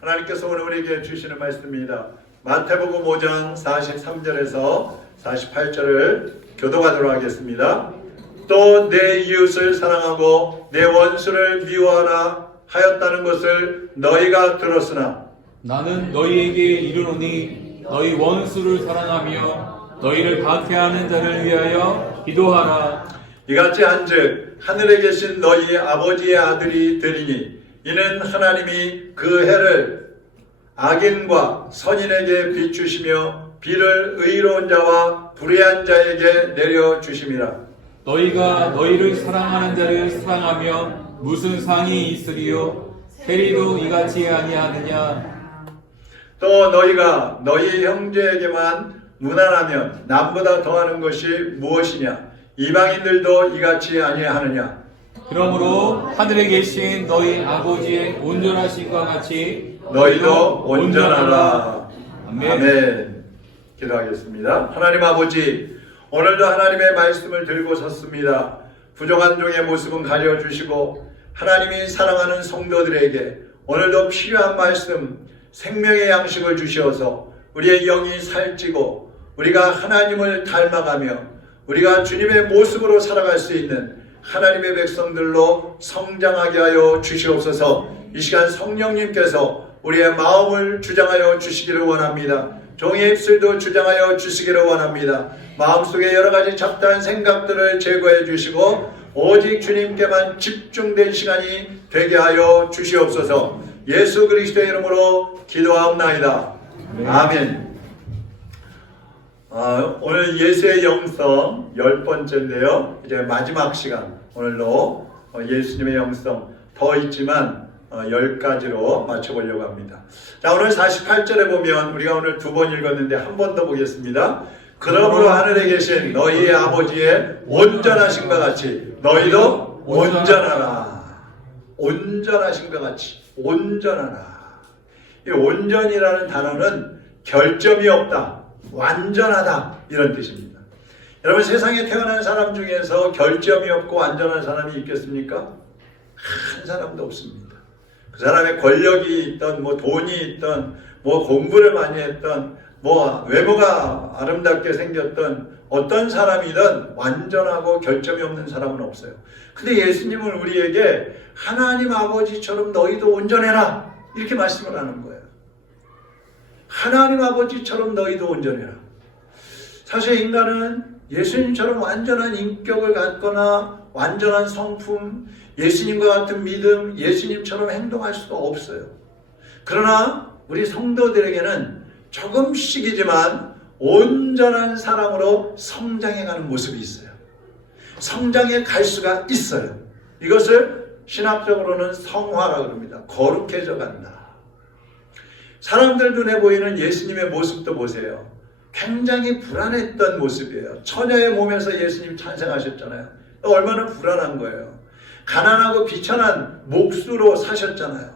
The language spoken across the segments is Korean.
하나님께서 오늘 우리에게 주시는 말씀입니다. 마태복음 5장 43절에서 48절을 교독하도록 하겠습니다. 또 내 이웃을 사랑하고 내 원수를 미워하라 하였다는 것을 너희가 들었으나 나는 너희에게 이르노니 너희 원수를 사랑하며 너희를 박해하는 자를 위하여 기도하라. 이같이 한즉 하늘에 계신 너희 아버지의 아들이 되리니 이는 하나님이 그 해를 악인과 선인에게 비추시며 비를 의로운 자와 불의한 자에게 내려주심이라. 너희가 너희를 사랑하는 자를 사랑하며 무슨 상이 있으리요? 세리도 이같이 아니하느냐? 또 너희가 너희 형제에게만 무난하면 남보다 더하는 것이 무엇이냐? 이방인들도 이같이 아니하느냐? 그러므로 하늘에 계신 너희 아버지의 온전하심과 같이 너희도 온전하라. 아멘. 아멘. 기도하겠습니다. 하나님 아버지, 오늘도 하나님의 말씀을 들고 섰습니다. 부족한 종의 모습은 가려주시고 하나님이 사랑하는 성도들에게 오늘도 필요한 말씀, 생명의 양식을 주시어서 우리의 영이 살찌고 우리가 하나님을 닮아가며 우리가 주님의 모습으로 살아갈 수 있는 하나님의 백성들로 성장하게 하여 주시옵소서. 이 시간 성령님께서 우리의 마음을 주장하여 주시기를 원합니다. 종의 입술도 주장하여 주시기를 원합니다. 마음속에 여러가지 잡다한 생각들을 제거해 주시고 오직 주님께만 집중된 시간이 되게 하여 주시옵소서. 예수 그리스도의 이름으로 기도하옵나이다. 아멘. 오늘 예수의 영성 10번째인데요. 이제 마지막 시간, 오늘로 예수님의 영성 더 있지만 10가지로 맞춰보려고 합니다. 자, 오늘 48절에 보면 우리가 오늘 2번 읽었는데 한 번 더 보겠습니다. 그러므로 하늘에 계신 너희의 아버지의 온전하심과 같이 너희도 온전하라. 온전하심과 같이 온전하라. 이 온전이라는 단어는 결점이 없다, 완전하다, 이런 뜻입니다. 여러분, 세상에 태어난 사람 중에서 결점이 없고 완전한 사람이 있겠습니까? 한 사람도 없습니다. 그 사람의 권력이 있던, 돈이 있던, 공부를 많이 했던, 외모가 아름답게 생겼던 어떤 사람이든 완전하고 결점이 없는 사람은 없어요. 근데 예수님은 우리에게 하나님 아버지처럼 너희도 온전해라, 이렇게 말씀을 하는 거예요. 하나님 아버지처럼 너희도 온전해라. 사실 인간은 예수님처럼 완전한 인격을 갖거나 완전한 성품, 예수님과 같은 믿음, 예수님처럼 행동할 수가 없어요. 그러나 우리 성도들에게는 조금씩이지만 온전한 사람으로 성장해가는 모습이 있어요. 성장해 갈 수가 있어요. 이것을 신학적으로는 성화라고 합니다. 거룩해져 간다. 사람들 눈에 보이는 예수님의 모습도 보세요. 굉장히 불안했던 모습이에요. 처녀의 몸에서 예수님 탄생하셨잖아요. 얼마나 불안한 거예요. 가난하고 비천한 몫으로 사셨잖아요.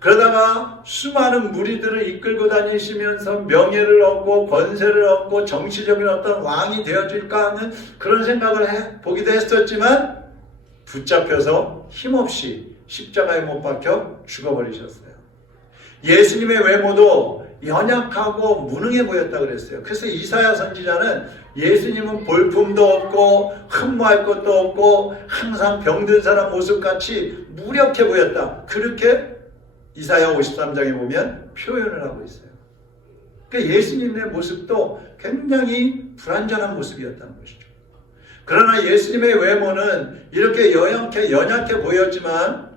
그러다가 수많은 무리들을 이끌고 다니시면서 명예를 얻고 권세를 얻고 정치적인 어떤 왕이 되어질까 하는 그런 생각을 보기도 했었지만 붙잡혀서 힘없이 십자가에 못 박혀 죽어버리셨어요. 예수님의 외모도 연약하고 무능해 보였다고 그랬어요. 그래서 이사야 선지자는 예수님은 볼품도 없고 흠모할 것도 없고 항상 병든 사람 모습같이 무력해 보였다, 그렇게 이사야 53장에 보면 표현을 하고 있어요. 그러니까 예수님의 모습도 굉장히 불완전한 모습이었다는 것이죠. 그러나 예수님의 외모는 이렇게 연약해 보였지만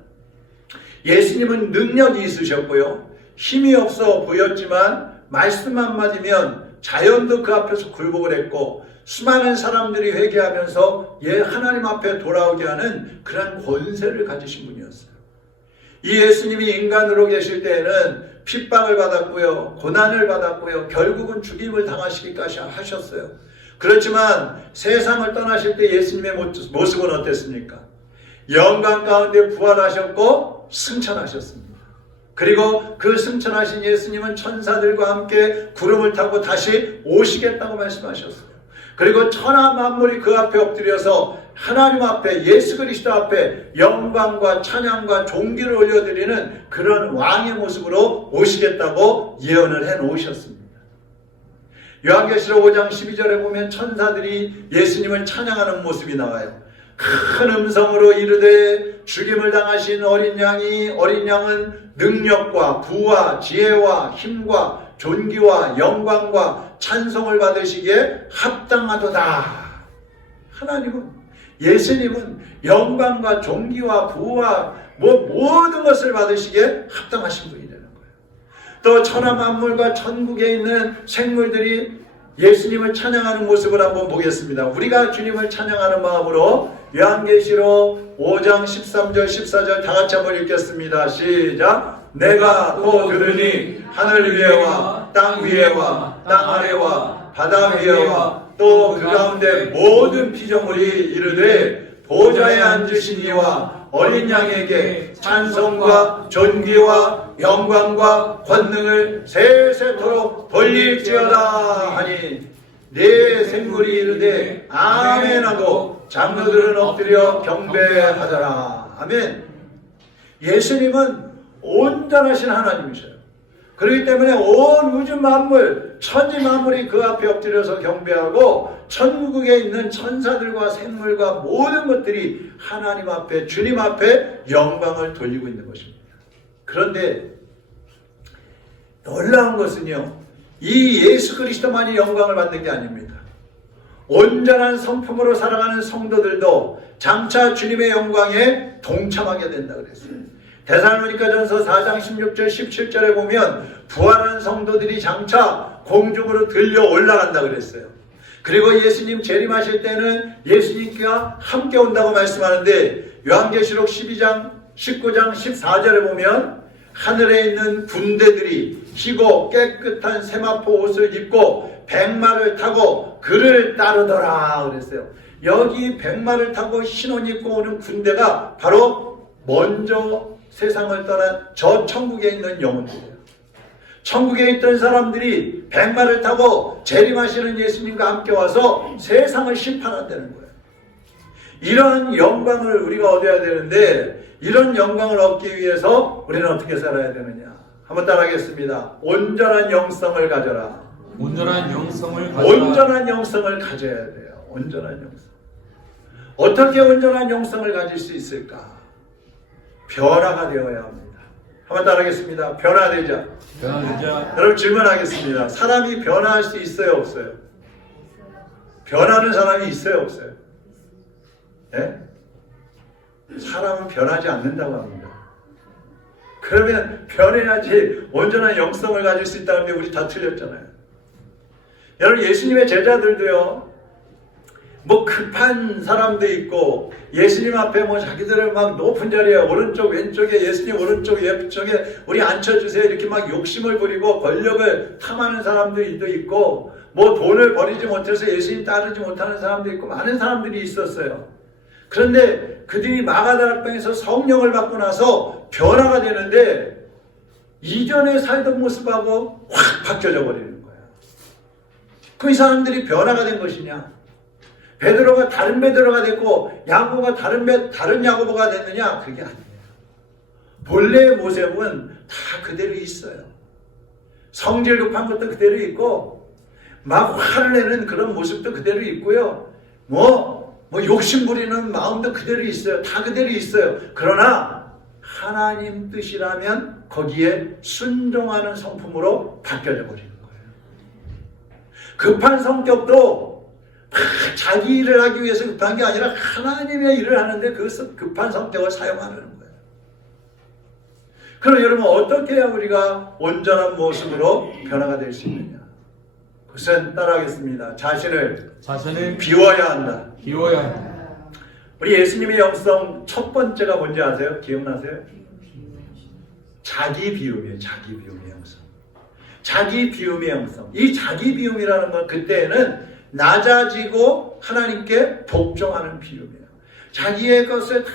예수님은 능력이 있으셨고요, 힘이 없어 보였지만 말씀 한마디면 자연도 그 앞에서 굴복을 했고 수많은 사람들이 회개하면서 하나님 앞에 돌아오게 하는 그런 권세를 가지신 분이었어요. 이 예수님이 인간으로 계실 때에는 핍박을 받았고요, 고난을 받았고요, 결국은 죽임을 당하시기까지 하셨어요. 그렇지만 세상을 떠나실 때 예수님의 모습은 어땠습니까? 영광 가운데 부활하셨고 승천하셨습니다. 그리고 그 승천하신 예수님은 천사들과 함께 구름을 타고 다시 오시겠다고 말씀하셨어요. 그리고 천하 만물이 그 앞에 엎드려서 하나님 앞에 예수 그리스도 앞에 영광과 찬양과 존귀를 올려드리는 그런 왕의 모습으로 오시겠다고 예언을 해 놓으셨습니다. 요한계시록 5장 12절에 보면 천사들이 예수님을 찬양하는 모습이 나와요. 큰 음성으로 이르되 죽임을 당하신 어린 양은 능력과 부와 지혜와 힘과 존귀와 영광과 찬송을 받으시기에 합당하도다. 하나님은, 예수님은 영광과 존귀와 부와 모든 것을 받으시기에 합당하신 분이 되는 거예요. 또 천하 만물과 천국에 있는 생물들이 예수님을 찬양하는 모습을 한번 보겠습니다. 우리가 주님을 찬양하는 마음으로 요한계시록 5장 13절 14절 다 같이 한번 읽겠습니다. 시작. 내가 또 들으니 하늘 위에와 땅 위에와 땅 아래와 바다 위에와 또 그 가운데 모든 피조물이 이르되 보좌에 앉으신 이와 어린 양에게 찬송과 존귀와 영광과 권능을 세세토록 돌릴지어다 하니 네 생물이 이르되 아멘 하고 장로들은 엎드려 경배하더라. 아멘. 예수님은 온전하신 하나님이셔요. 그렇기 때문에 온 우주 만물, 천지 만물이 그 앞에 엎드려서 경배하고 천국에 있는 천사들과 생물과 모든 것들이 하나님 앞에, 주님 앞에 영광을 돌리고 있는 것입니다. 그런데 놀라운 것은요, 이 예수 그리스도만이 영광을 받는 게 아닙니다. 온전한 성품으로 살아가는 성도들도 장차 주님의 영광에 동참하게 된다 그랬어요. 데살로니가전서 4장 16절 17절에 보면 부활한 성도들이 장차 공중으로 들려 올라간다 그랬어요. 그리고 예수님 재림하실 때는 예수님과 함께 온다고 말씀하는데 요한계시록 12장 19장 14절에 보면 하늘에 있는 군대들이 희고 깨끗한 세마포 옷을 입고 백마를 타고 그를 따르더라 그랬어요. 여기 백마를 타고 흰옷 입고 오는 군대가 바로 먼저 세상을 떠난 저 천국에 있는 영혼들이에요. 천국에 있던 사람들이 백마를 타고 재림하시는 예수님과 함께 와서 세상을 심판한다는 거예요. 이런 영광을 우리가 얻어야 되는데 이런 영광을 얻기 위해서 우리는 어떻게 살아야 되느냐? 한번 따라하겠습니다. 온전한 영성을 가져라. 온전한 영성을 가져라. 온전한 영성을 가져야 돼요. 온전한 영성. 어떻게 온전한 영성을 가질 수 있을까? 변화가 되어야 합니다. 한번 따라하겠습니다. 변화되자. 변화되자. 여러분 질문하겠습니다. 사람이 변화할 수 있어요, 없어요? 변하는 사람이 있어요, 없어요? 네? 사람은 변하지 않는다고 합니다. 그러면 변해야지 온전한 영성을 가질 수 있다는데 우리 다 틀렸잖아요. 여러분 예수님의 제자들도요, 뭐 급한 사람도 있고 예수님 앞에 뭐 자기들을 막 높은 자리에 오른쪽 왼쪽에 예수님 오른쪽 왼쪽에 우리 앉혀주세요 이렇게 막 욕심을 부리고 권력을 탐하는 사람들도 있고 뭐 돈을 버리지 못해서 예수님 따르지 못하는 사람도 있고 많은 사람들이 있었어요. 그런데 그들이 마가다락방에서 성령을 받고 나서 변화가 되는데 이전에 살던 모습하고 확 바뀌어져 버리는 거예요. 그 사람들이 변화가 된 것이냐? 베드로가 다른 베드로가 됐고 야고보가 다른 야고보가 됐느냐? 그게 아니에요. 본래의 모습은 다 그대로 있어요. 성질 급한 것도 그대로 있고 막 화를 내는 그런 모습도 그대로 있고요. 뭐 욕심 부리는 마음도 그대로 있어요. 다 그대로 있어요. 그러나 하나님 뜻이라면 거기에 순종하는 성품으로 바뀌어져 버리는 거예요. 급한 성격도 자기 일을 하기 위해서 급한 게 아니라 하나님의 일을 하는데 그 급한 성격을 사용하는 거예요. 그럼 여러분 어떻게 해야 우리가 온전한 모습으로 변화가 될 수 있느냐? 그것은 따라하겠습니다. 자신을 비워야 한다. 비워야 한다. 우리 예수님의 영성 첫 번째가 뭔지 아세요? 기억나세요? 자기 비움이에요. 자기 비움의 영성. 자기 비움의 영성. 이 자기 비움이라는 건 그때는 낮아지고 하나님께 복종하는 비움이에요. 자기의 것을 다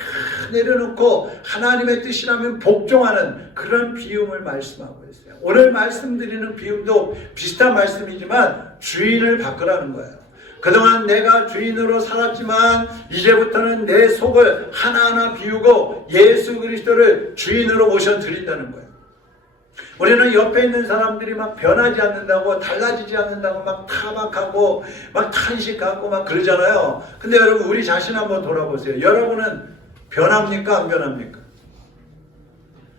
내려놓고 하나님의 뜻이라면 복종하는 그런 비움을 말씀하고 있어요. 오늘 말씀드리는 비움도 비슷한 말씀이지만 주인을 바꾸라는 거예요. 그동안 내가 주인으로 살았지만 이제부터는 내 속을 하나하나 비우고 예수 그리스도를 주인으로 모셔드린다는 거예요. 우리는 옆에 있는 사람들이 막 변하지 않는다고, 달라지지 않는다고 막 타박하고 막 탄식하고 막 그러잖아요. 근데 여러분, 우리 자신 한번 돌아보세요. 여러분은 변합니까? 안 변합니까?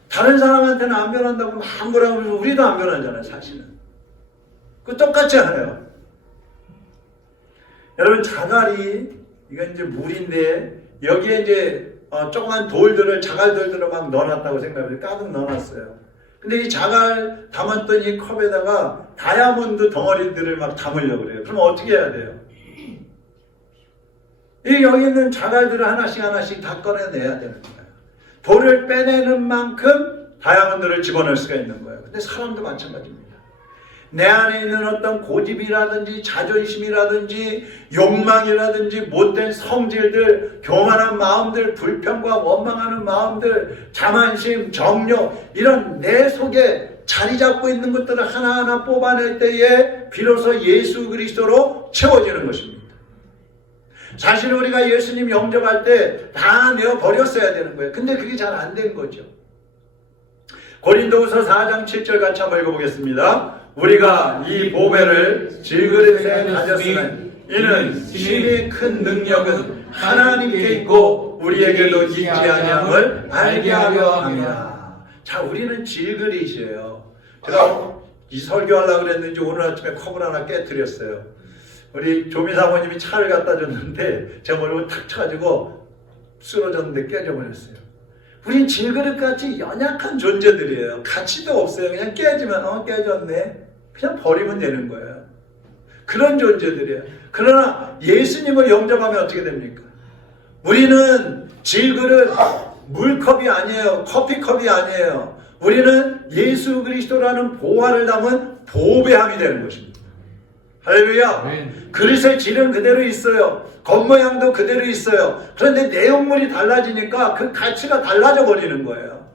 다른 사람한테는 안 변한다고 막 뭐라고 그러면 우리도 안 변하잖아요, 사실은. 그 똑같지 않아요? 여러분, 자갈이, 이건 이제 물인데, 여기에 이제 조그만 돌들을, 자갈돌들을 막 넣어놨다고 생각해요. 가득 넣어놨어요. 근데 이 자갈 담았던 이 컵에다가 다이아몬드 덩어리들을 막 담으려고 그래요. 그럼 어떻게 해야 돼요? 이 여기 있는 자갈들을 하나씩 하나씩 다 꺼내내야 되는 거예요. 돌을 빼내는 만큼 다이아몬드를 집어넣을 수가 있는 거예요. 근데 사람도 마찬가지입니다. 내 안에 있는 어떤 고집이라든지 자존심이라든지 욕망이라든지 못된 성질들, 교만한 마음들, 불평과 원망하는 마음들, 자만심, 정욕, 이런 내 속에 자리 잡고 있는 것들을 하나하나 뽑아낼 때에 비로소 예수 그리스도로 채워지는 것입니다. 사실 우리가 예수님 영접할 때 다 내어버렸어야 되는 거예요. 근데 그게 잘 안 된 거죠. 고린도후서 4장 7절 같이 한번 읽어보겠습니다. 우리가 이 보배를 질그릇에 가졌으면 이는 심히 큰 능력은 하나님께 있고 우리에게도 있지 아니함을 알게 하려 합니다. 자, 우리는 질그릇이에요. 제가 이 설교하려고 그랬는지 오늘 아침에 컵을 하나 깨뜨렸어요. 우리 조미 사모님이 차를 갖다 줬는데 제가 모르고 탁 쳐가지고 쓰러졌는데 깨져버렸어요. 우린 질그릇같이 연약한 존재들이에요. 가치도 없어요. 그냥 깨지면 깨졌네. 그냥 버리면 되는 거예요. 그런 존재들이에요. 그러나 예수님을 영접하면 어떻게 됩니까? 우리는 질그릇, 물컵이 아니에요. 커피컵이 아니에요. 우리는 예수 그리스도라는 보화를 담은 보배함이 되는 것입니다. 할렐루야. 그릇의 질은 그대로 있어요. 겉모양도 그대로 있어요. 그런데 내용물이 달라지니까 그 가치가 달라져 버리는 거예요.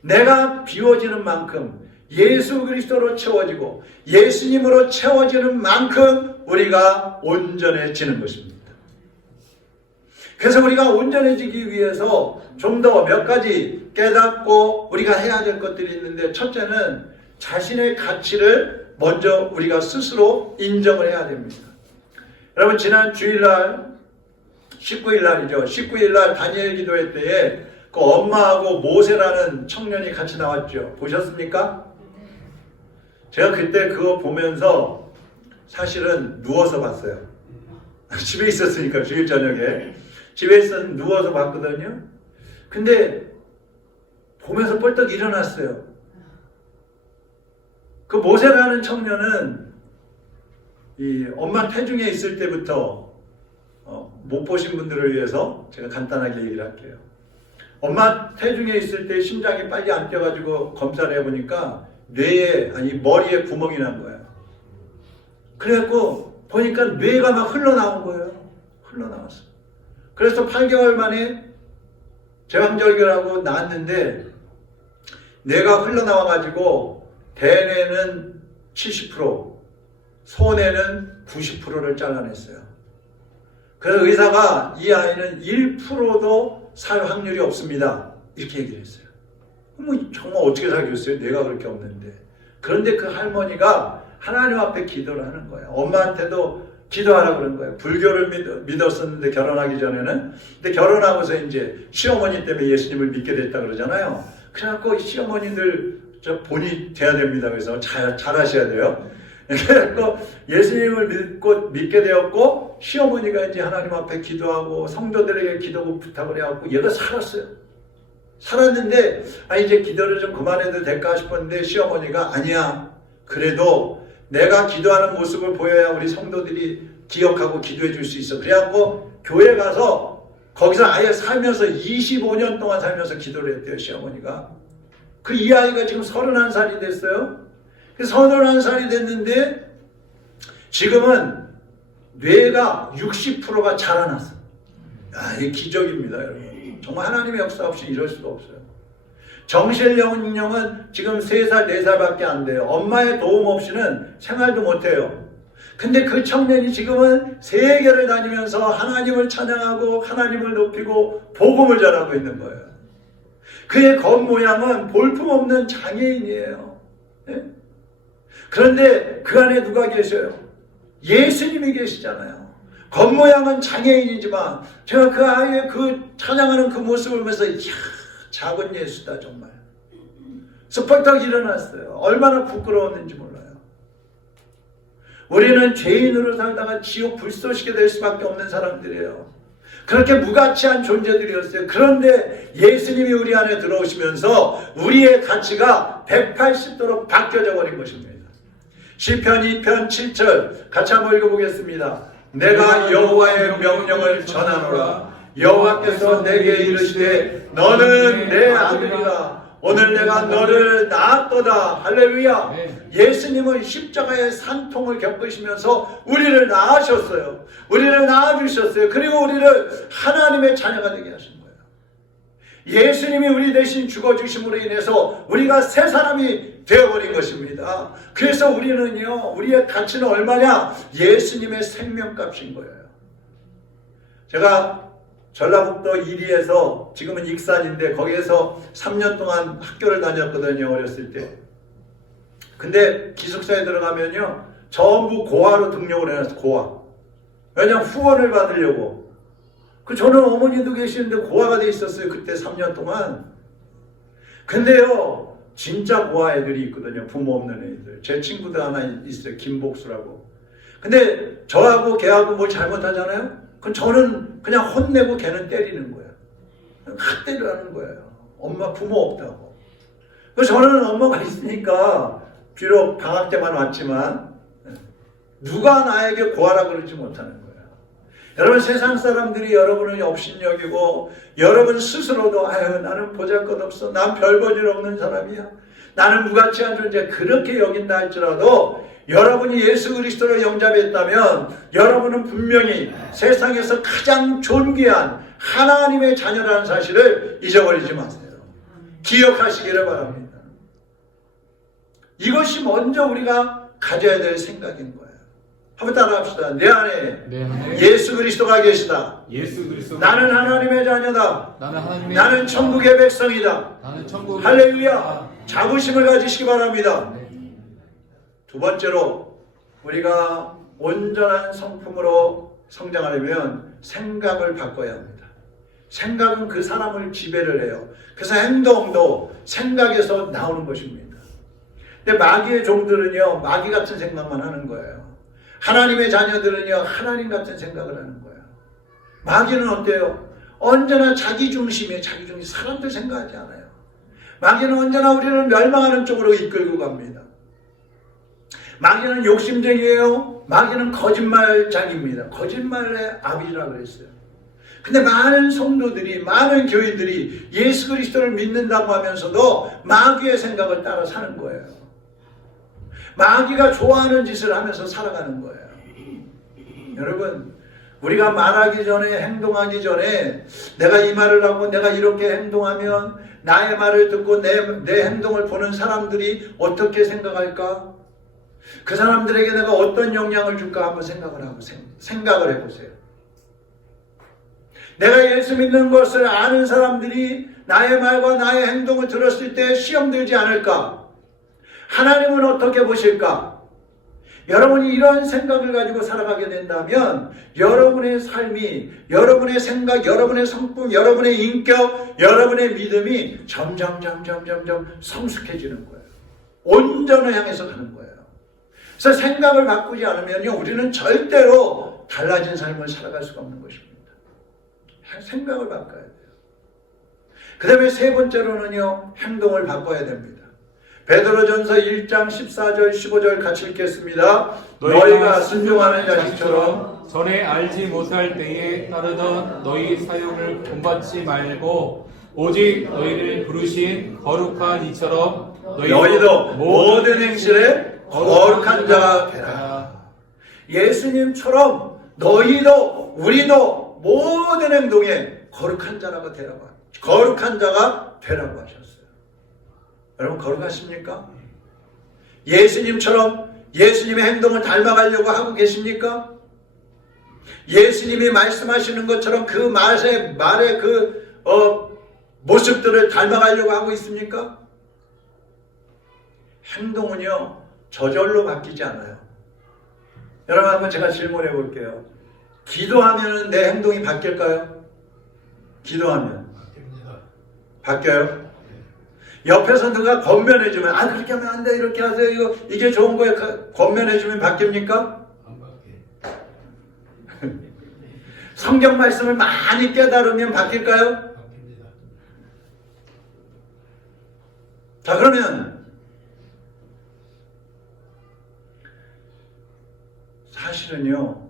내가 비워지는 만큼 예수 그리스도로 채워지고 예수님으로 채워지는 만큼 우리가 온전해지는 것입니다. 그래서 우리가 온전해지기 위해서 좀 더 몇 가지 깨닫고 우리가 해야 될 것들이 있는데, 첫째는 자신의 가치를 먼저 우리가 스스로 인정을 해야 됩니다. 여러분, 지난 주일날 19일날이죠. 19일날 다니엘 기도회 때에 그 엄마하고 모세라는 청년이 같이 나왔죠. 보셨습니까? 제가 그때 그거 보면서 사실은 누워서 봤어요. 집에 있었으니까, 주일 저녁에 집에 있어서 누워서 봤거든요. 근데 보면서 벌떡 일어났어요. 그 모세라는 청년은 이 엄마 태중에 있을 때부터 못 보신 분들을 위해서 제가 간단하게 얘기를 할게요. 엄마 태중에 있을 때 심장이 빨리 안 뛰어가지고 검사를 해보니까 머리에 구멍이 난 거예요. 그래갖고 보니까 뇌가 막 흘러나온 거예요. 흘러나왔어요. 그래서 8개월 만에 제왕절개라고 나왔는데 뇌가 흘러나와가지고 대뇌는 70%, 소뇌는 90%를 잘라냈어요. 그래서 의사가 이 아이는 1%도 살 확률이 없습니다. 이렇게 얘기를 했어요. 정말 어떻게 살겠어요? 뇌가 그렇게 없는데. 그런데 그 할머니가 하나님 앞에 기도를 하는 거예요. 엄마한테도 기도하라고 그런 거예요. 불교를 믿었었는데 결혼하기 전에는. 근데 결혼하고서 이제 시어머니 때문에 예수님을 믿게 됐다 그러잖아요. 그래갖고 시어머니들 본이 돼야 됩니다. 그래서 잘하셔야 돼요. 그래서 예수님을 믿게 되었고, 시어머니가 이제 하나님 앞에 기도하고 성도들에게 기도 부탁을 해갖고 얘가 살았어요. 살았는데 이제 기도를 좀 그만해도 될까 싶었는데 시어머니가 아니야, 그래도 내가 기도하는 모습을 보여야 우리 성도들이 기억하고 기도해 줄 수 있어. 그래갖고 교회 가서 거기서 아예 살면서 25년 동안 살면서 기도를 했대요, 시어머니가. 이 아이가 지금 31살이 됐어요. 31살이 됐는데 지금은 뇌가 60%가 자라났어. 이게 기적입니다, 여러분. 정말 하나님의 역사 없이 이럴 수가 없어요. 정실영은 지금 3살, 4살밖에 안 돼요. 엄마의 도움 없이는 생활도 못해요. 근데 그 청년이 지금은 세계를 다니면서 하나님을 찬양하고 하나님을 높이고 복음을 전하고 있는 거예요. 그의 겉모양은 볼품없는 장애인이에요. 네? 그런데 그 안에 누가 계셔요? 예수님이 계시잖아요. 겉모양은 장애인이지만 제가 그 아이의 그 찬양하는 그 모습을 보면서 이야, 작은 예수다 정말. 스펄떡 일어났어요. 얼마나 부끄러웠는지 몰라요. 우리는 죄인으로 살다가 지옥 불쏘시게 될 수밖에 없는 사람들이에요. 그렇게 무가치한 존재들이었어요. 그런데 예수님이 우리 안에 들어오시면서 우리의 가치가 180도로 바뀌어져 버린 것입니다. 시편 2편 7절 같이 한번 읽어보겠습니다. 내가 여호와의 명령을 전하노라. 여호와께서 내게 이르시되 너는 내 아들이라. 오늘 내가 너를 낳았도다. 할렐루야. 예수님은 십자가의 산통을 겪으시면서 우리를 낳으셨어요. 우리를 낳아주셨어요. 그리고 우리를 하나님의 자녀가 되게 하신 거예요. 예수님이 우리 대신 죽어주심으로 인해서 우리가 새 사람이 되어버린 것입니다. 그래서 우리는요, 우리의 가치는 얼마냐? 예수님의 생명값인 거예요. 제가 전라북도 이리에서 지금은 익산인데 거기에서 3년 동안 학교를 다녔거든요. 어렸을 때. 근데 기숙사에 들어가면요 전부 고아로 등록을 해놨어요. 고아. 왜냐하면 후원을 받으려고. 저는 어머니도 계시는데 고아가 돼 있었어요. 그때 3년 동안. 근데요 진짜 고아 애들이 있거든요. 부모 없는 애들. 제 친구도 하나 있어요. 김복수라고. 근데 저하고 걔하고 뭘 잘못하잖아요. 그럼 저는 그냥 혼내고 걔는 때리는 거예요. 학대를 거예요. 엄마 부모 없다고. 그래서 저는 엄마가 있으니까 비록 방학 때만 왔지만 누가 나에게 고아라 그러지 못하는 거예요. 여러분 세상 사람들이 여러분을 업신여기고 여러분 스스로도 아유 나는 보잘것없어. 난 별볼일 없는 사람이야. 나는 무가치한 존재 그렇게 여긴다 할지라도 여러분이 예수 그리스도를 영접했다면 여러분은 분명히 세상에서 가장 존귀한 하나님의 자녀라는 사실을 잊어버리지 마세요. 기억하시기를 바랍니다. 이것이 먼저 우리가 가져야 될 생각인 거예요. 한번 따라합시다. 내 안에 예수 그리스도가 계시다. 예수 그리스도. 나는 하나님의 자녀다. 나는 천국의 백성이다. 나는 천국의 할렐루야. 자부심을 가지시기 바랍니다. 두 번째로 우리가 온전한 성품으로 성장하려면 생각을 바꿔야 합니다. 생각은 그 사람을 지배를 해요. 그래서 행동도 생각에서 나오는 것입니다. 근데 마귀의 종들은요 마귀 같은 생각만 하는 거예요. 하나님의 자녀들은요 하나님 같은 생각을 하는 거예요. 마귀는 어때요? 언제나 자기 중심이에요. 자기 중심. 사람들 생각하지 않아요. 마귀는 언제나 우리를 멸망하는 쪽으로 이끌고 갑니다. 마귀는 욕심쟁이에요. 마귀는 거짓말장입니다. 거짓말의 아비라 그랬어요. 근데 많은 성도들이, 많은 교인들이 예수 그리스도를 믿는다고 하면서도 마귀의 생각을 따라 사는 거예요. 마귀가 좋아하는 짓을 하면서 살아가는 거예요. 여러분, 우리가 말하기 전에, 행동하기 전에 내가 이 말을 하고 내가 이렇게 행동하면 나의 말을 듣고 내 행동을 보는 사람들이 어떻게 생각할까? 그 사람들에게 내가 어떤 영향을 줄까 한번 생각을 해보세요. 내가 예수 믿는 것을 아는 사람들이 나의 말과 나의 행동을 들었을 때 시험 들지 않을까? 하나님은 어떻게 보실까? 여러분이 이런 생각을 가지고 살아가게 된다면 여러분의 삶이, 여러분의 생각, 여러분의 성품, 여러분의 인격, 여러분의 믿음이 점점 성숙해지는 거예요. 온전을 향해서 가는 거예요. 그래서 생각을 바꾸지 않으면요 우리는 절대로 달라진 삶을 살아갈 수가 없는 것입니다. 생각을 바꿔야 돼요. 그 다음에 세 번째로는요 행동을 바꿔야 됩니다. 베드로전서 1장 14절 15절 같이 읽겠습니다. 너희가 순종하는 자식처럼 전에 알지 못할 때에 따르던 너희 사욕을 본받지 말고 오직 너희를 부르신 거룩한 이처럼 너희도 모든 행실에 거룩한 자가 되라. 예수님처럼 너희도 우리도 모든 행동에 거룩한 자라고 되라고, 거룩한 자가 되라고 하셨어요. 여러분 거룩하십니까? 예수님처럼 예수님의 행동을 닮아가려고 하고 계십니까? 예수님이 말씀하시는 것처럼 그 말의 그 모습들을 닮아가려고 하고 있습니까? 행동은요 저절로 바뀌지 않아요. 여러분 한번 제가 질문해 볼게요. 기도하면 내 행동이 바뀔까요? 기도하면 바뀌어요? 옆에서 누가 권면해주면 그렇게 하면 안 돼, 이렇게 하세요, 이게 좋은 거예요, 권면해주면 바뀝니까? 안 바뀌어요. 성경 말씀을 많이 깨달으면 바뀔까요? 바뀝니다. 자, 그러면 사실은요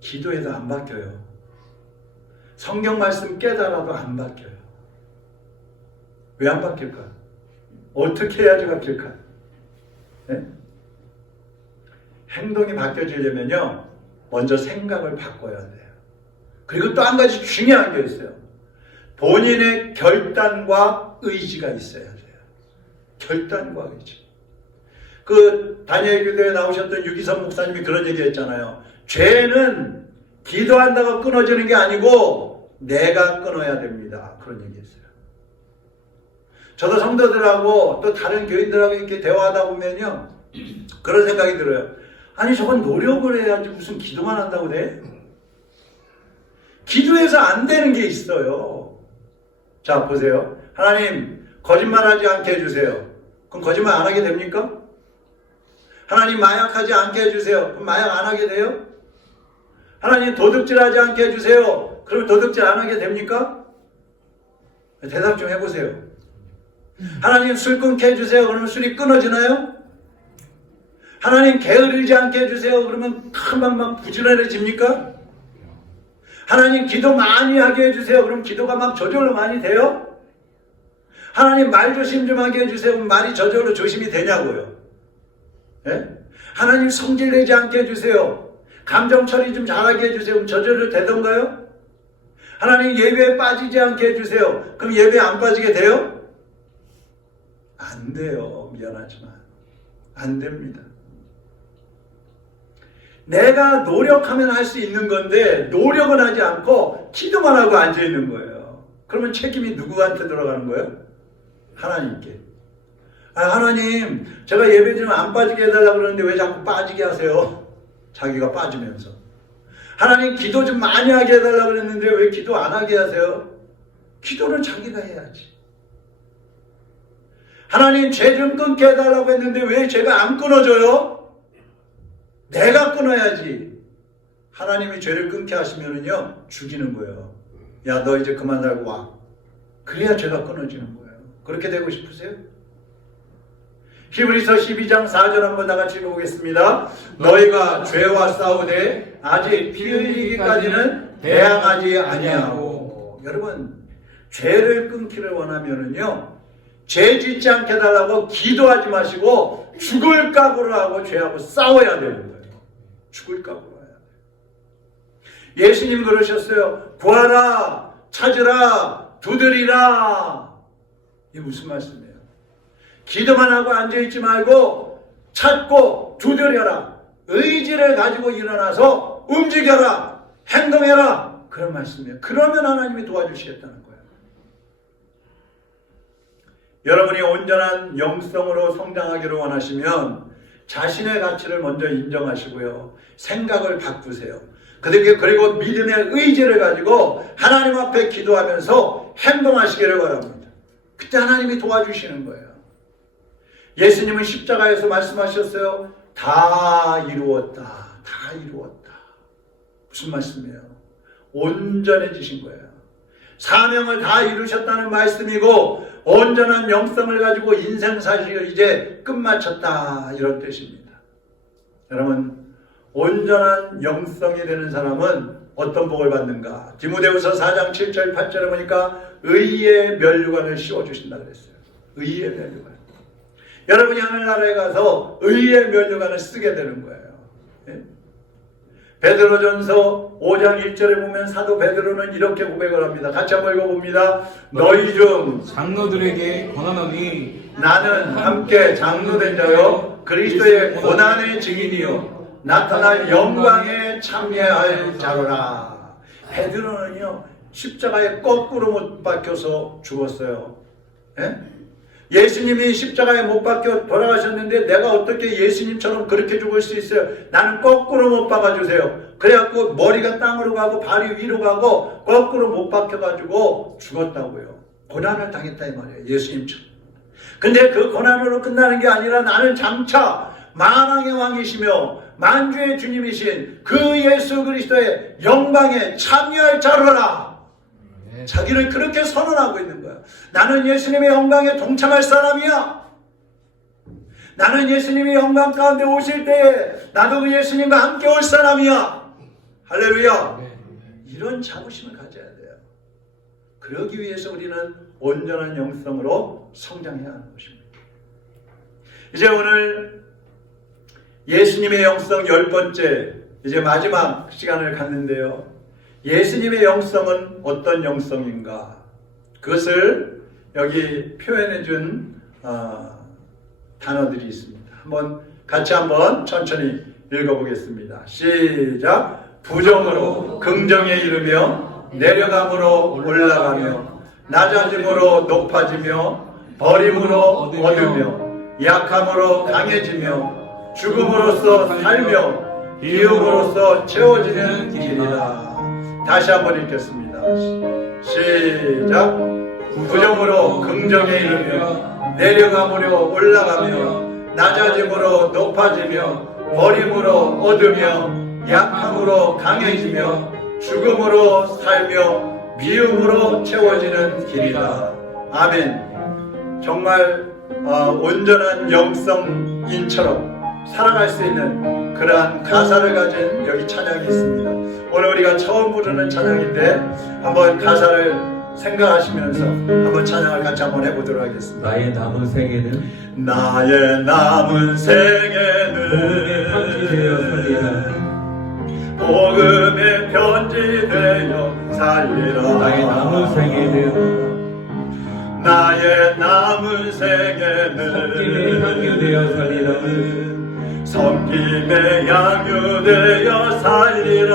기도해도 안 바뀌어요. 성경 말씀 깨달아도 안 바뀌어요. 왜 안 바뀔까? 어떻게 해야지 바뀔까? 네? 행동이 바뀌어지려면요 먼저 생각을 바꿔야 돼요. 그리고 또 한 가지 중요한 게 있어요. 본인의 결단과 의지가 있어야 돼요. 결단과 의지. 그 다니엘 교회에 나오셨던 유기선 목사님이 그런 얘기 했잖아요. 죄는 기도한다고 끊어지는 게 아니고 내가 끊어야 됩니다. 그런 얘기 했어요. 저도 성도들하고 또 다른 교인들하고 이렇게 대화하다 보면요 그런 생각이 들어요. 아니 저건 노력을 해야지 무슨 기도만 한다고 돼? 기도해서 안 되는 게 있어요. 자 보세요. 하나님 거짓말하지 않게 해주세요. 그럼 거짓말 안 하게 됩니까? 하나님 마약하지 않게 해주세요. 그럼 마약 안 하게 돼요? 하나님 도둑질하지 않게 해주세요. 그럼 도둑질 안 하게 됩니까? 대답 좀 해보세요. 하나님 술 끊게 해주세요. 그러면 술이 끊어지나요? 하나님 게으르지 않게 해주세요. 그러면 금방 막 부지런해집니까? 하나님 기도 많이 하게 해주세요. 그럼 기도가 막 저절로 많이 돼요? 하나님 말 조심 좀 하게 해주세요. 그럼 말이 저절로 조심이 되냐고요. 예? 하나님 성질 내지 않게 해주세요. 감정 처리 좀 잘하게 해주세요. 그럼 저절로 되던가요? 하나님 예배에 빠지지 않게 해주세요. 그럼 예배에 안 빠지게 돼요? 안 돼요. 미안하지만 안 됩니다. 내가 노력하면 할 수 있는 건데 노력은 하지 않고 기도만 하고 앉아있는 거예요. 그러면 책임이 누구한테 들어가는 거예요? 하나님께. 하나님 제가 예배 좀 안 빠지게 해달라고 그러는데 왜 자꾸 빠지게 하세요? 자기가 빠지면서. 하나님 기도 좀 많이 하게 해달라고 그랬는데 왜 기도 안 하게 하세요? 기도를 자기가 해야지. 하나님 죄 좀 끊게 해달라고 했는데 왜 죄가 안 끊어져요? 내가 끊어야지. 하나님이 죄를 끊게 하시면은요 죽이는 거예요. 야 너 이제 그만 살고 와. 그래야 죄가 끊어지는 거예요. 그렇게 되고 싶으세요? 히브리서 12장 4절 한번 다 같이 읽어보겠습니다. 너희가 죄와 싸우되 아직 피 흘리기까지는 대항하지 아니하고. 여러분 죄를 끊기를 원하면은요 죄 짓지 않게 해달라고 기도하지 마시고 죽을 각오를 하고 죄하고 싸워야 되는 거예요. 죽을 각오를 해야 돼요. 예수님 그러셨어요. 구하라, 찾으라, 두드리라. 이게 무슨 말씀이에요? 기도만 하고 앉아있지 말고 찾고 두드려라. 의지를 가지고 일어나서 움직여라. 행동해라. 그런 말씀이에요. 그러면 하나님이 도와주시겠다는 거예요. 여러분이 온전한 영성으로 성장하기를 원하시면 자신의 가치를 먼저 인정하시고요. 생각을 바꾸세요. 그리고 믿음의 의지를 가지고 하나님 앞에 기도하면서 행동하시기를 바랍니다. 그때 하나님이 도와주시는 거예요. 예수님은 십자가에서 말씀하셨어요. 다 이루었다. 다 이루었다. 무슨 말씀이에요? 온전해지신 거예요. 사명을 다 이루셨다는 말씀이고 온전한 영성을 가지고 인생 사실을 이제 끝마쳤다 이런 뜻입니다. 여러분 온전한 영성이 되는 사람은 어떤 복을 받는가? 디모데후서 4장 7절 8절에 보니까 의의 면류관을 씌워주신다 그랬어요. 의의 면류관. 여러분이 하늘나라에 가서 의의 면류관을 쓰게 되는 거예요. 예? 베드로전서 5장 1절에 보면 사도 베드로는 이렇게 고백을 합니다. 같이 한번 읽어봅니다. 너희 중 장로들에게 권하노니 나는 함께 장로된 자여 그리스도의 고난의 증인이요 나타날 영광에 참여할 자로라. 베드로는요 십자가에 거꾸로 못 박혀서 죽었어요. 예? 예수님이 십자가에 못 박혀 돌아가셨는데 내가 어떻게 예수님처럼 그렇게 죽을 수 있어요? 나는 거꾸로 못 박아주세요. 그래갖고 머리가 땅으로 가고 발이 위로 가고 거꾸로 못 박혀가지고 죽었다고요. 고난을 당했다 이 말이에요. 예수님처럼. 근데 그 고난으로 끝나는 게 아니라 나는 장차 만왕의 왕이시며 만주의 주님이신 그 예수 그리스도의 영광에 참여할 자로라. 자기를 그렇게 선언하고 있는 거야. 나는 예수님의 영광에 동참할 사람이야. 나는 예수님의 영광 가운데 오실 때에 나도 그 예수님과 함께 올 사람이야. 할렐루야. 이런 자부심을 가져야 돼요. 그러기 위해서 우리는 온전한 영성으로 성장해야 하는 것입니다. 이제 오늘 예수님의 영성 10번째 이제 마지막 시간을 갖는데요. 예수님의 영성은 어떤 영성인가? 그것을 여기 표현해 준 단어들이 있습니다. 같이 한번 천천히 읽어보겠습니다. 시작. 부정으로 긍정에 이르며 내려감으로 올라가며 낮아짐으로 높아지며 버림으로 얻으며 약함으로 강해지며 죽음으로써 살며 비움으로써 채워지는 길이다. 다시 한번 읽겠습니다. 시작. 부정으로 긍정에 이르며 내려감으로 올라가며 낮아짐으로 높아지며 버림으로 얻으며 약함으로 강해지며 죽음으로 살며 미움으로 채워지는 길이다. 아멘. 정말 온전한 영성인처럼 살아갈 수 있는 그러한 가사를 가진 여기 찬양이 있습니다. 오늘 우리가 처음 부르는 찬양인데 한번 가사를 생각하시면서 한번 찬양을 같이 한번 해보도록 하겠습니다. 나의 남은 생에는 나의 남은 복음의 편지 되어 살리라. 나의 남은 생에는 나의 남은 생에는 섬김의 향유 되어 살리라. 섬김의 향유 되어 살리라.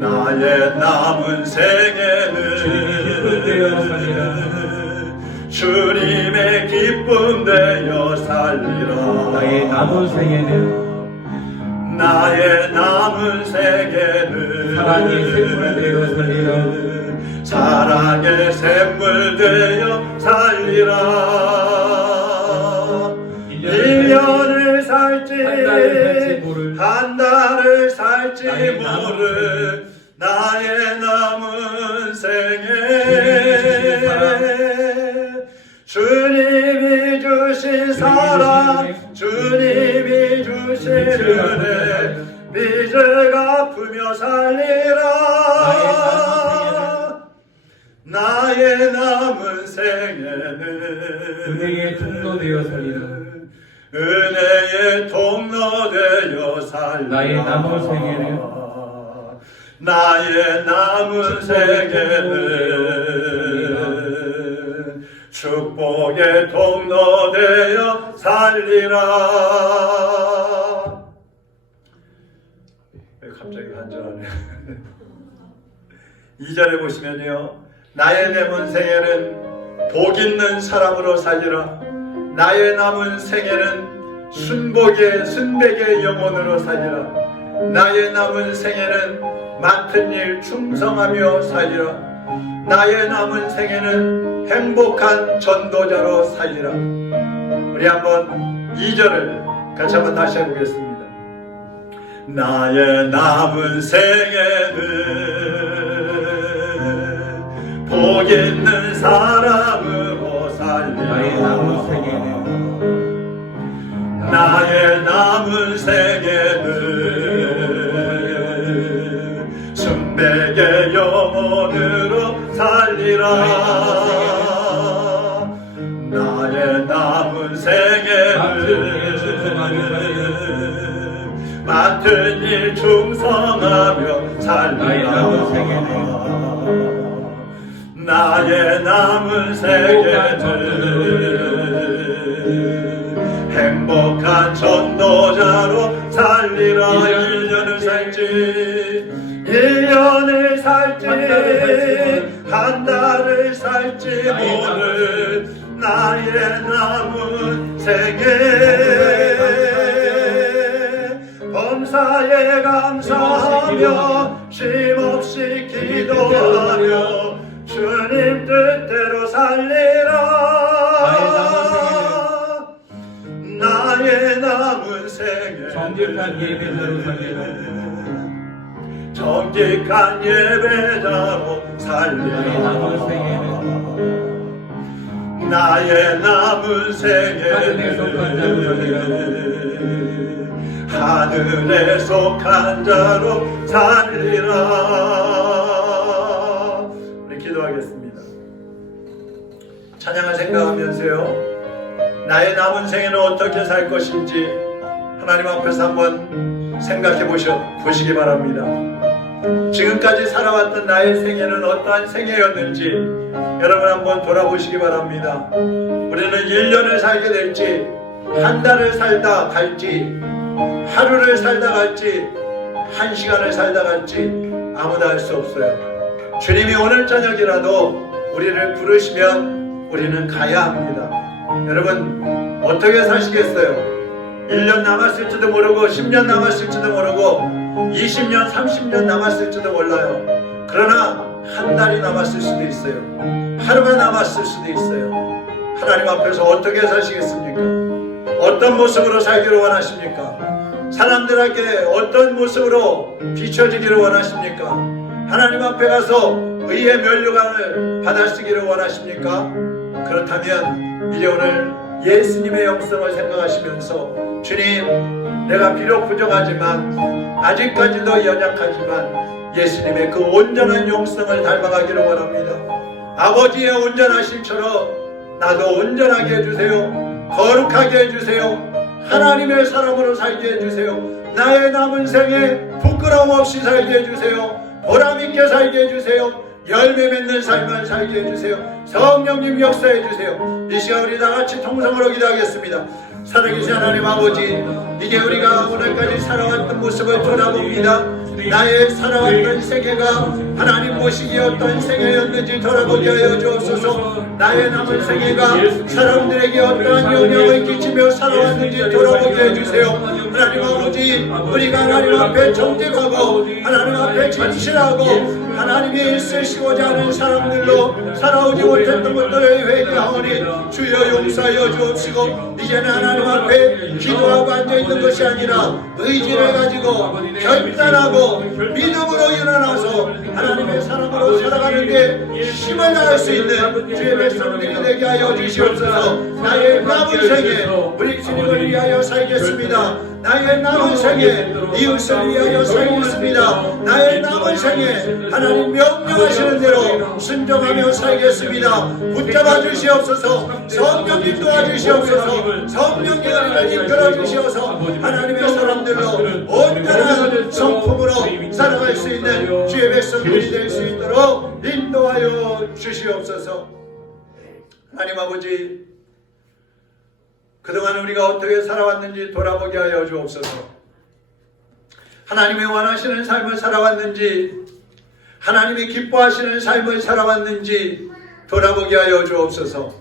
나의 남은 생에는 주님의 기쁨 되어 살리라. 나의 남은 생에는 나의 남은 생에는 사랑의 샘물 되어 살리라. 사랑의 샘물 되어 살리라. 1년을 살지 한 달을 살지 모를 나의 남은 생에 주님이 주신 사랑 주님이 주신 은혜 빚을 갚으며 살리라. 나의 남은 생에는 은혜의 통로 되어 살리라. 은혜의 통로 되어 살리라. 나의 남은 생에는 나의 남은 생에는 축복의 통로 되어 살리라. 갑자기 간절하네. 2절에 보시면요, 나의 남은 생에는 복 있는 사람으로 살리라. 나의 남은 생에는 순백의 영혼으로 살리라. 나의 남은 생에는 맡은 일 충성하며 살리라. 나의 남은 생에는 행복한 전도자로 살리라. 우리 한번 2절을 같이 한번 다시 해보겠습니다. 나의 남은 생에는 복 있는 사람으로 살리라. 나의 남은 생에는 나의 남은 생에는 순백의 영혼으로 살리라. 나의 남은 생에는 맡은 일 충성하며 살리라. 나의 남은 생에는 살리라. 1년을 살지 1년을 살지 한 달을 살지 모를 나의 남은 생에 범사에 감사하며 쉼없이 기도하며 주님 뜻대로 살리라. 나의 남은 생에 정직한 예배자로 살리라. 정직한 예배자로 나의 남은 살리라. 생에는 나의 남은 생에 하늘에 속한 자로 살리라. 하늘에 속한 자로 살리라. 우리 기도하겠습니다. 찬양을 생각하면서요, 나의 남은 생에는 어떻게 살 것인지 하나님 앞에서 한번 생각해 보시기 바랍니다. 지금까지 살아왔던 나의 생애는 어떠한 생애였는지 여러분 한번 돌아보시기 바랍니다. 우리는 1년을 살게 될지, 한 달을 살다 갈지, 하루를 살다 갈지, 1시간을 살다 갈지 아무도 알 수 없어요. 주님이 오늘 저녁이라도 우리를 부르시면 우리는 가야 합니다. 여러분 어떻게 사시겠어요? 1년 남았을지도 모르고 10년 남았을지도 모르고 20년 30년 남았을지도 몰라요. 그러나 한 달이 남았을 수도 있어요. 하루가 남았을 수도 있어요. 하나님 앞에서 어떻게 사시겠습니까? 어떤 모습으로 살기를 원하십니까? 사람들에게 어떤 모습으로 비춰지기를 원하십니까? 하나님 앞에 가서 의의 면류관을 받아쓰기를 원하십니까? 그렇다면 이제 오늘 예수님의 영성을 생각하시면서 주님, 내가 비록 부족하지만 아직까지도 연약하지만 예수님의 그 온전한 영성을 닮아가기를 원합니다. 아버지의 온전하심처럼 나도 온전하게 해주세요. 거룩하게 해주세요. 하나님의 사람으로 살게 해주세요. 나의 남은 생에 부끄러움 없이 살게 해주세요. 보람있게 살게 해주세요. 열매 맺는 삶을 살게 해주세요. 성령님 역사해 주세요. 이 시간 우리 다같이 통성으로 기도하겠습니다. 살아계신 하나님 아버지, 이제 우리가 오늘까지 살아왔던 모습을 돌아봅니다. 나의 살아왔던 생애가 하나님 보시기에 어떤 생애였는지 돌아보게 하여 주옵소서. 나의 남은 생애가 사람들에게 어떠한 영향을 끼치며 살아왔는지 돌아보게 해주세요. 하나님 아버지, 우리가 하나님 앞에 정직하고 하나님 앞에 진실하고 하나님이 쓰시고자 하는 사람들로 살아오지 못했던 것들을 회개하오니 주여 용서하여 주옵시고, 이제는 하나님 앞에 기도하고 앉아있는 것이 아니라 의지를 가지고 결단하고 믿음으로 일어나서 하나님의 사람으로 살아가는 데 힘을 다할 수 있는 주의 백성들이 되게 하여 주시옵소서. 나의 남은 생에 우리 주님을 위하여 살겠습니다. 나의 남은 생에 이웃을 위하여 살겠습니다. 나의 남은 생에 하나님 명령하시는 대로 순종하며 살겠습니다. 붙잡아 주시옵소서. 성령님 도와주시옵소서. 성령님 우리를 이끌어 주시옵소서. 하나님의 사람들로 온전한 성품으로 살아갈 수 있는 주의 백성들이 될 수 있도록 인도하여 주시옵소서. 하나님 아버지, 그동안 우리가 어떻게 살아왔는지 돌아보게 하여 주옵소서. 하나님이 원하시는 삶을 살아왔는지, 하나님이 기뻐하시는 삶을 살아왔는지 돌아보게 하여 주옵소서.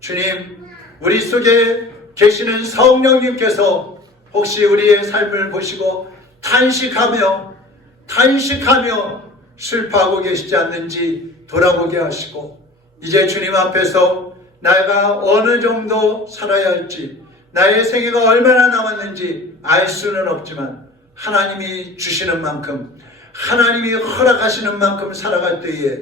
주님, 우리 속에 계시는 성령님께서 혹시 우리의 삶을 보시고 탄식하며 슬퍼하고 계시지 않는지 돌아보게 하시고, 이제 주님 앞에서 내가 어느 정도 살아야 할지, 나의 생애가 얼마나 남았는지 알 수는 없지만 하나님이 주시는 만큼, 하나님이 허락하시는 만큼 살아갈 때에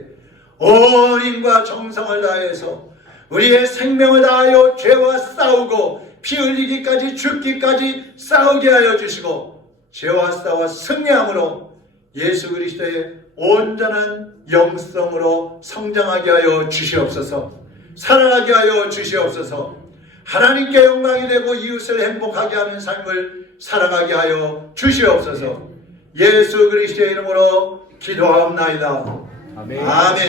온 힘과 정성을 다해서 우리의 생명을 다하여 죄와 싸우고 피 흘리기까지 죽기까지 싸우게 하여 주시고, 죄와 싸워 승리함으로 예수 그리스도의 온전한 영성으로 성장하게 하여 주시옵소서. 살아나게 하여 주시옵소서. 하나님께 영광이 되고 이웃을 행복하게 하는 삶을 살아가게 하여 주시옵소서. 예수 그리스도의 이름으로 기도하옵나이다. 아멘. 아멘.